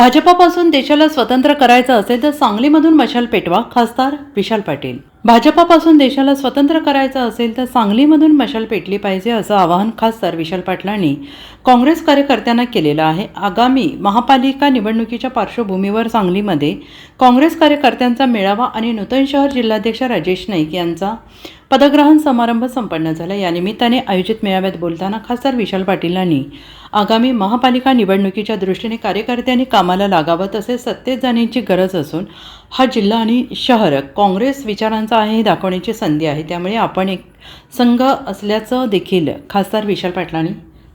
भाजपापासून देशाला स्वतंत्र करायचं असेल तर सांगलीमधून मशाल पेटवा खासदार विशाल पाटील. भाजपापासून देशाला स्वतंत्र करायचं असेल तर सांगलीमधून मशाल पेटली पाहिजे असं आवाहन खासदार विशाल पाटलांनी काँग्रेस कार्यकर्त्यांना केलेलं आहे. आगामी महापालिका निवडणुकीच्या पार्श्वभूमीवर सांगलीमध्ये काँग्रेस कार्यकर्त्यांचा मेळावा आणि नूतन शहर जिल्हाध्यक्ष राजेश नाईक यांचा पदग्रहण समारंभ संपन्न झाला. या निमित्ताने आयोजित मेळाव्यात बोलताना खासदार विशाल पाटीलांनी आगामी महापालिका निवडणुकीच्या दृष्टीने कार्यकर्त्यांनी कामाला लागावं तसेच सत्तेत जाण्याची गरज असून हा जिल्हा आणि शहर काँग्रेस विचारांचा आहे हे दाखवण्याची संधी आहे. त्यामुळे आपण एक संघ असल्याचं देखील खासदार विशाल पाटलांनी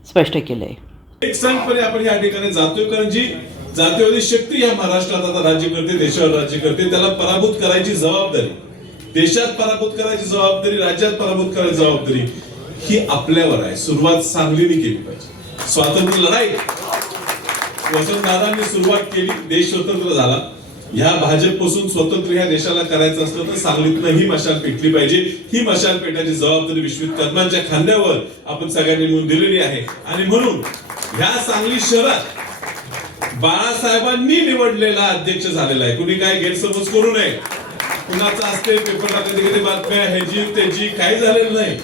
स्पष्ट केलं आहे एक संघपणे आपण या ठिकाणी जातोय कारण जी जातीयवादी शक्ती या महाराष्ट्रात आता राज्य करते देशावर राज्य करते त्याला पराभूत करायची जबाबदारी. देशात पराभूत करायची जबाबदारी राज्यात पराभूत करायची जबाबदारी ही आपल्यावर आहे. सुरुवात सांगलीने केली पाहिजे. स्वातंत्र्य लढाई वसंतदादांनी सुरुवात केली देश स्वतंत्र झाला. ह्या भाजपपासून स्वतंत्र ह्या देशाला करायचं असलं तर सांगलीतनं ही मशाल पेटली पाहिजे. ही मशाल पेटायची जबाबदारी विश्वित कदमांच्या खांद्यावर आपण सगळ्यांनी मिळून दिलेली आहे. आणि म्हणून ह्या सांगली शहरात बाळासाहेबांनी निवडलेला अध्यक्ष झालेला आहे. कुणी काय गैरसमज करू नये. कुणाचं असते पेपरला कधी कधी बातम्या ह्याची त्याची काही झालेलं नाही.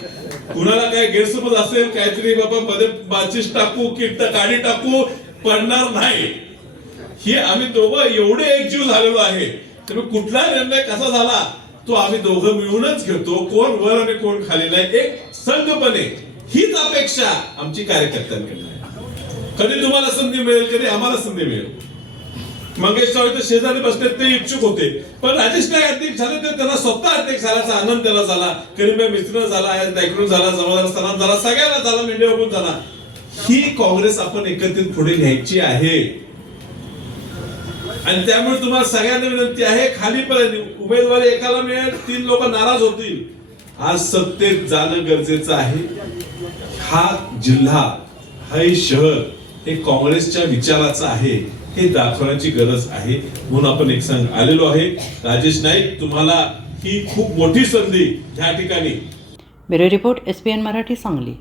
कुणाला काय गैरसमज असेल काहीतरी बाबा मध्ये बाचीस टाकू किट काडी टाकू पडणार नाही. हे आम्ही दोघं एवढे एकजीव झालेलो आहे. त्यामुळे कुठला निर्णय कसा झाला तो आम्ही दोघं मिळूनच घेतो. कोण वर आणि कोण खाली नाही. एक संघपणे हीच अपेक्षा आमची कार्यकर्त्यांकडे आहे. कधी तुम्हाला संधी मिळेल कधी आम्हाला संधी मिळेल? मंगेश राव इथे शेजारी बसले ते इच्छुक होते. पण राजेश नाईक अध्यक्ष झाले ते त्यांना स्वतः अध्यक्ष झाल्याचा आनंद त्याला झाला. करीमभाई मिस्त्र झाला ऐकून झाला जवळ झाला सगळ्यांना झाला मेंढे बघून झाला. ही काँग्रेस आपण एकत्रित पुढे न्यायची आहे. आणि त्यामुळे तुम्हाला सगळ्यांना विनंती आहे खालीपर्यंत उमेदवारी एकाला मिळेल तीन लोक नाराज होतील. आज सत्तेत जाणं गरजेचं आहे. हा जिल्हा हा शहर हे काँग्रेसच्या विचाराचं आहे. हे दाखवण्याची गरज आहे म्हणून आपण एक संघ आलेलो आहे. राजेश नाईक तुम्हाला ही खूप मोठी संधी ह्या ठिकाणी. Bureau report S P N Marathi Sangli.